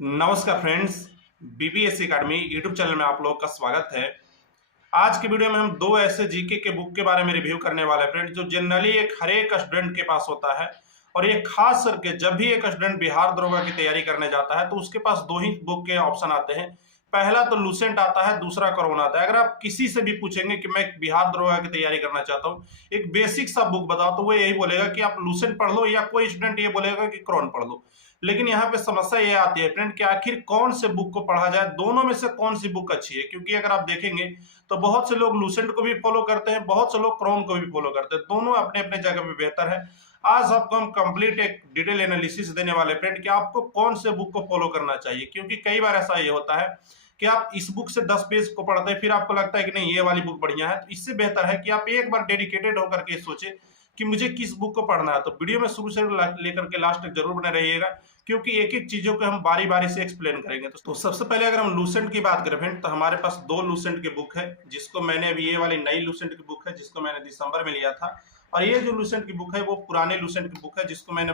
नमस्कार friends, BPSC academy YouTube channel में आप लोगों का स्वागत है। आज की वीडियो में हम दो ऐसे जीके के बुक के बारे में रिव्यू करने वाले हैं फ्रेंड, जो जनरली हर एक स्टूडेंट के पास होता है। और ये खास करके जब भी एक स्टूडेंट बिहार दरोगा की तैयारी करने जाता है तो उसके पास दो ही बुक के ऑप्शन आते हैं। पहला तो लूसेंट आता है, दूसरा कोरोना आता है। अगर आप किसी से भी पूछेंगे कि मैं बिहार दरोगा की तैयारी करना चाहता हूँ, एक बेसिक सा बुक बताओ, तो वो यही बोलेगा कि आप लूसेंट पढ़ लो, या कोई स्टूडेंट ये बोलेगा कि क्रोन पढ़ लो। लेकिन यहाँ पे समस्या ये आती है फ्रेंड कि आखिर कौन से बुक को पढ़ा जाए, दोनों में से कौन सी बुक अच्छी है। क्योंकि अगर आप देखेंगे तो बहुत से लोग लूसेंट को भी फॉलो करते हैं, बहुत से लोग क्रोम को भी फॉलो करते हैं। दोनों अपने अपने जगह पे बेहतर है। आज आपको हम कंप्लीट एक डिटेल एनालिसिस देने वाले फ्रेंड कि आपको कौन से बुक को फॉलो करना चाहिए। क्योंकि कई बार ऐसा ये होता है कि आप इस बुक से 10 पेज को पढ़ते हैं, फिर आपको लगता है कि नहीं ये वाली बुक बढ़िया है। तो इससे बेहतर है कि आप एक बार डेडिकेटेड होकर के सोचे कि मुझे किस बुक को पढ़ना है। तो वीडियो में शुरू से लेकर के लास्ट तक जरूर बने रहिएगा, क्योंकि एक एक चीजों को हम बारी बारी से एक्सप्लेन करेंगे। तो सबसे पहले अगर हम लूसेंट की बात करें फ्रेंड, तो हमारे पास दो लूसेंट की बुक है, जिसको मैंने अभी ये वाली नई लूसेंट की बुक है जिसको मैंने दिसंबर में लिया था। और ये जो लूसेंट की बुक है वो पुराने लूसेंट की बुक है, जिसको मैंने,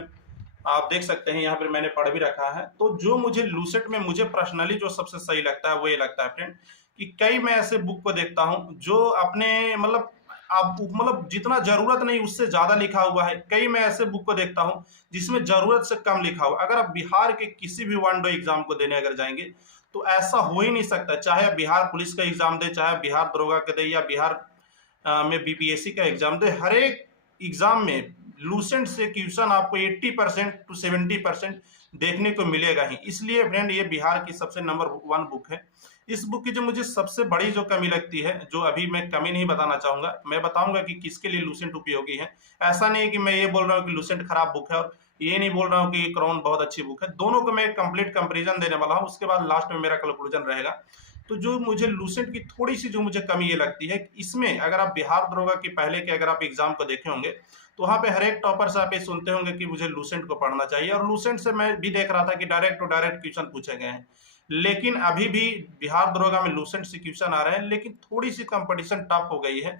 आप देख सकते हैं यहाँ पर मैंने पढ़ भी रखा है। तो जो मुझे लूसेंट में मुझे पर्सनली जो सबसे सही लगता है वो ये लगता है फ्रेंड कि कई मैं ऐसे बुक को देखता हूँ जो अपने मतलब आप मतलब जितना जरूरत नहीं उससे ज्यादा लिखा हुआ है। कई मैं ऐसे बुक को देखता हूं जिसमें जरूरत से कम लिखा हुआ। अगर आप बिहार के किसी भी वन डे एग्जाम को देने अगर जाएंगे तो ऐसा हो ही नहीं सकता, चाहे आप बिहार पुलिस का एग्जाम दे, चाहे बिहार दरोगा का दे, या बिहार में बीपीएससी का एग्जाम दे, हर एक एग्जाम में लूसेंट से क्वेश्चन आपको 80% टू 70% देखने को मिलेगा ही। इसलिए फ्रेंड ये बिहार की सबसे नंबर 1 बुक है। इस बुक की जो मुझे सबसे बड़ी जो कमी लगती है, जो अभी मैं कमी नहीं बताना चाहूंगा, मैं बताऊंगा कि किसके लिए लूसेंट उपयोगी है। ऐसा नहीं कि मैं ये बोल रहा हूँ कि लूसेंट खराब बुक है, और ये नहीं बोल रहा हूँ कि क्राउन बहुत अच्छी बुक है। दोनों को मैं कंप्लीट कंपेरिजन देने वाला हूँ, उसके बाद लास्ट में मेरा कंक्लूजन रहेगा। तो जो मुझे लूसेंट की थोड़ी सी जो मुझे कमी ये लगती है, इसमें अगर आप बिहार दरोगा के पहले के अगर आप एग्जाम को देखे होंगे तो वहां पे हर एक टॉपर से आप ये सुनते होंगे कि मुझे लूसेंट को पढ़ना चाहिए। और लूसेंट से मैं भी देख रहा था कि डायरेक्ट टू डायरेक्ट क्वेश्चन पूछे गए हैं। लेकिन अभी भी बिहार दरोगा में लूसेंट से क्वेश्चन आ रहे हैं, लेकिन थोड़ी सी कंपटीशन टफ हो गई है।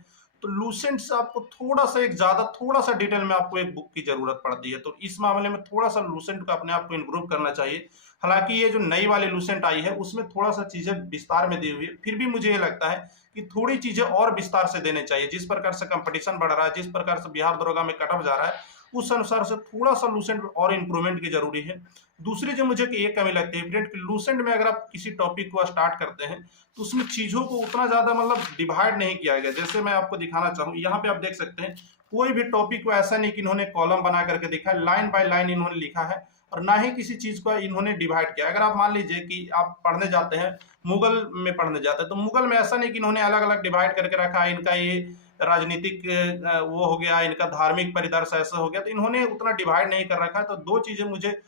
तो लूसेंट से आपको थोड़ा सा एक ज्यादा थोड़ा सा डिटेल में आपको एक बुक की जरूरत पड़ती है। तो इस मामले में थोड़ा सा लूसेंट को अपने आप को इम्प्रूव करना चाहिए। हालांकि ये जो नई वाली लूसेंट आई है उसमें थोड़ा सा चीजें विस्तार में दी हुई है, फिर भी मुझे ये लगता है कि थोड़ी चीजें और विस्तार से देने चाहिए। जिस प्रकार से कंपटीशन बढ़ रहा है, जिस प्रकार से बिहार दरोगा में कटअप जा रहा है, उस अनुसार से थोड़ा सा लूसेंट और इंप्रूवमेंट की जरूरी है। दूसरी जो मुझे ये कमी लगती है फ्रेंड कि लूसेंट में अगर आप किसी टॉपिक को स्टार्ट करते हैं तो उसमें चीजों को उतना ज्यादा मतलब डिवाइड नहीं किया गया। जैसे मैं आपको दिखाना चाहूँ, यहाँ पे आप देख सकते हैं कोई भी टॉपिक को ऐसा नहीं कि इन्होंने कॉलम बना करके दिखा है, लाइन बाय लाइन इन्होंने लिखा है, और ना ही किसी चीज को इन्होंने डिवाइड किया। अगर आप मान लीजिए कि आप पढ़ने जाते हैं, मुगल में पढ़ने जाते हैं, तो मुगल में ऐसा नहीं कि इन्होंने अलग अलग डिवाइड करके रखा है, इनका ये राजनीतिक वो हो गया, इनका धार्मिक परिदर्श ऐसा हो गया, तो इन्होंने उतना डिवाइड नहीं कर रखा है। तो दो चीजें मुझे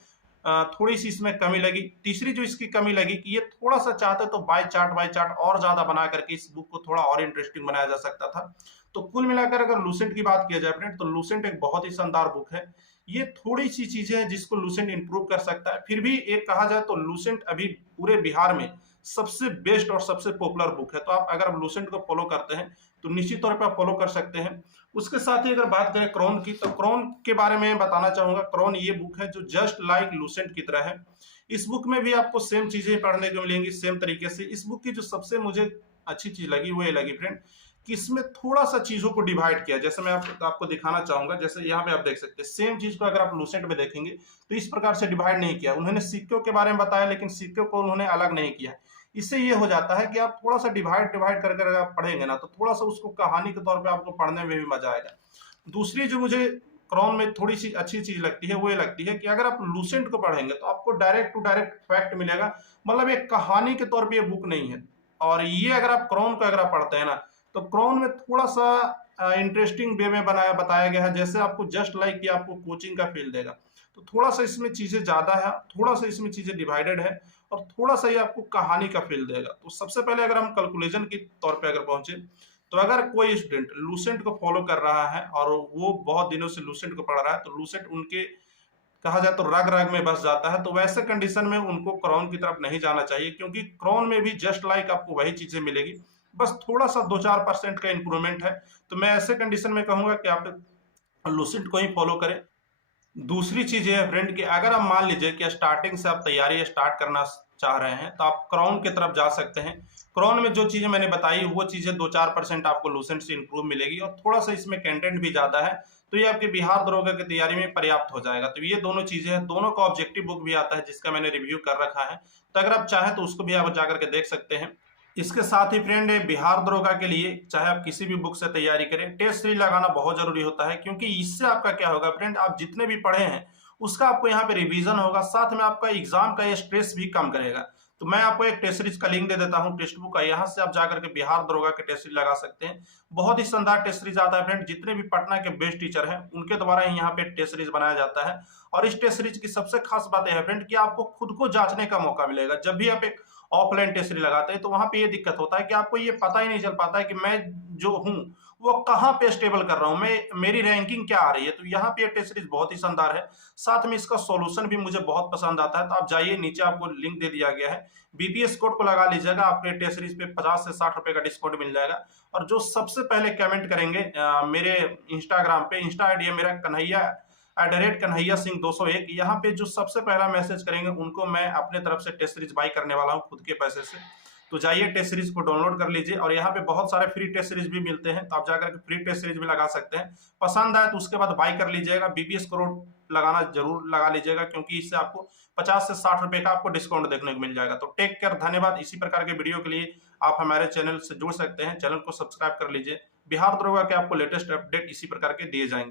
थोड़ी सी इसमें कमी लगी। तीसरी जो इसकी कमी लगी कि ये थोड़ा सा चाहते तो बाय चार्ट और ज्यादा बना करके इस बुक को थोड़ा और इंटरेस्टिंग बनाया जा सकता था। तो कुल मिलाकर अगर लूसेंट की बात किया जाए फ्रेंड, तो लूसेंट एक बहुत ही शानदार बुक है। ये थोड़ी सी चीजें हैं जिसको लूसेंट इंप्रूव कर सकता है। फिर भी एक कहा जाए तो लूसेंट अभी पूरे बिहार में सबसे बेस्ट और सबसे पॉपुलर बुक है। तो आप अगर लूसेंट को फॉलो करते हैं तो निश्चित तौर पर फॉलो कर सकते हैं। उसके साथ ही अगर बात करें क्रोन की, तो क्रोन के बारे में बताना चाहूंगा। क्रोन ये बुक है जो जस्ट लाइक लूसेंट की तरह है। इस बुक में भी आपको सेम चीजें पढ़ने को मिलेंगी सेम तरीके से। इस बुक की जो सबसे मुझे अच्छी चीज लगी वो ये लगी फ्रेंड कि इसमें थोड़ा सा चीजों को डिवाइड किया। जैसे मैं आपको दिखाना चाहूंगा, जैसे यहाँ पे आप देख सकते हैं सेम चीज को अगर आप लूसेंट में देखेंगे तो इस प्रकार से डिवाइड नहीं किया। उन्होंने सिक्कों के बारे में बताया, लेकिन सिक्कों को उन्होंने अलग नहीं किया। इससे ये हो जाता है कि आप थोड़ा सा डिवाइड डिवाइड कर कर आप पढ़ेंगे ना, तो थोड़ा सा उसको कहानी के तौर पे आपको पढ़ने में भी मजा आएगा। दूसरी जो मुझे क्राउन में थोड़ी सी अच्छी चीज लगती है वो ये लगती है कि अगर आप लूसेंट को पढ़ेंगे तो आपको डायरेक्ट टू डायरेक्ट फैक्ट मिलेगा, मतलब एक कहानी के तौर पे ये बुक नहीं है। और ये अगर आप क्राउन को अगर आप पढ़ते हैं ना, तो क्राउन में थोड़ा सा इंटरेस्टिंग वे में बताया गया है, जैसे आपको जस्ट लाइक कि आपको कोचिंग का फील देगा। तो थोड़ा सा इसमें चीजें ज्यादा है, थोड़ा सा इसमें चीजें डिवाइडेड है, और थोड़ा सा ये आपको कहानी का फील देगा। तो सबसे पहले अगर हम कैलकुलेशन के तौर पे अगर पहुंचे, तो अगर कोई स्टूडेंट लूसेंट को फॉलो कर रहा है और वो बहुत दिनों से लूसेंट को पढ़ रहा है, तो लूसेंट उनके कहा जाए तो रग रग में बस जाता है। तो वैसे कंडीशन में उनको क्राउन की तरफ नहीं जाना चाहिए, क्योंकि क्राउन में भी जस्ट लाइक आपको वही चीजें मिलेगी, बस थोड़ा सा 2-4% का इंप्रूवमेंट है। तो मैं ऐसे कंडीशन में कहूंगा कि आप लूसेंट को ही फॉलो करें। दूसरी चीज है फ्रेंड कि अगर आप मान लीजिए कि स्टार्टिंग से आप तैयारी स्टार्ट करना चाह रहे हैं तो आप क्राउन की तरफ जा सकते हैं। क्राउन में जो चीजें मैंने बताई वो चीजें 2-4% आपको लूसेंट से इंप्रूव मिलेगी और थोड़ा सा इसमें कंटेंट भी ज्यादा है, तो ये आपके बिहार दरोगा की तैयारी में पर्याप्त हो जाएगा। तो ये दोनों चीजें हैं, दोनों का ऑब्जेक्टिव बुक भी आता है जिसका मैंने रिव्यू कर रखा है, तो अगर आप चाहें तो उसको भी आप जाकर के देख सकते हैं। इसके साथ ही फ्रेंड बिहार दरोगा के लिए चाहे आप किसी भी बुक से तैयारी करें, टेस्ट सीरीज लगाना बहुत जरूरी होता है, क्योंकि इससे आपका क्या होगा फ्रेंड, आप जितने भी पढ़े हैं उसका आपको यहाँ पे रिवीजन होगा, साथ में आपका एग्जाम का ये स्ट्रेस भी कम करेगा। तो मैं आपको एक टेस्ट सीरीज का लिंक दे देता हूँ टेक्स्ट बुक का, यहाँ से आप जाकर के बिहार दरोगा के टेस्ट सीरीज लगा सकते हैं। बहुत ही शानदार टेस्ट सीरीज आता है फ्रेंड, जितने भी पटना के बेस्ट टीचर हैं उनके द्वारा ही यहाँ पे टेस्ट सीरीज बनाया जाता है। और इस टेस्ट सीरीज की सबसे खास बात यह है फ्रेंड कि आपको खुद को जांचने का मौका मिलेगा। जब भी आप एक ऑफलाइन टेस्ट सीरीज लगाते हैं तो वहां पे ये दिक्कत होता है कि आपको ये पता ही नहीं चल पाता है कि मैं जो हूँ वो कहाँ पे स्टेबल कर रहा हूँ, मैं मेरी रैंकिंग क्या आ रही है। तो यहाँ पे ये टेस्ट सीरीज बहुत ही शानदार है, साथ में इसका सॉल्यूशन भी मुझे बहुत पसंद आता है। तो आप जाइए, नीचे आपको लिंक दे दिया गया है, बीपीएस कोड को लगा लीजिएगा, आपके टेस्ट सीरीज पे 50 से 60 रुपए का डिस्काउंट मिल जाएगा। और जो सबसे पहले कमेंट करेंगे मेरे इंस्टाग्राम पे, इंस्टा आईडी है मेरा कन्हैया सिंह 201, यहाँ पे जो सबसे पहला मैसेज करेंगे उनको मैं अपने तरफ से टेस्ट सीरीज बाई करने वाला हूँ खुद के पैसे से। तो जाइए टेस्ट सीरीज को डाउनलोड कर लीजिए, और यहाँ पे बहुत सारे फ्री टेस्ट सीरीज भी मिलते हैं, तो आप जाकर के फ्री टेस्ट सीरीज भी लगा सकते हैं। पसंद आए तो उसके बाद बाई कर लीजिएगा। बीपीएस कोड लगाना जरूर लगा लीजिएगा, क्योंकि इससे आपको 50 से 60 रुपए का आपको डिस्काउंट देखने को मिल जाएगा। तो टेक केयर, धन्यवाद। इसी प्रकार के वीडियो के लिए आप हमारे चैनल से जुड़ सकते हैं, चैनल को सब्सक्राइब कर लीजिए। बिहार दरोगा के आपको लेटेस्ट अपडेट इसी प्रकार के दिए जाएंगे।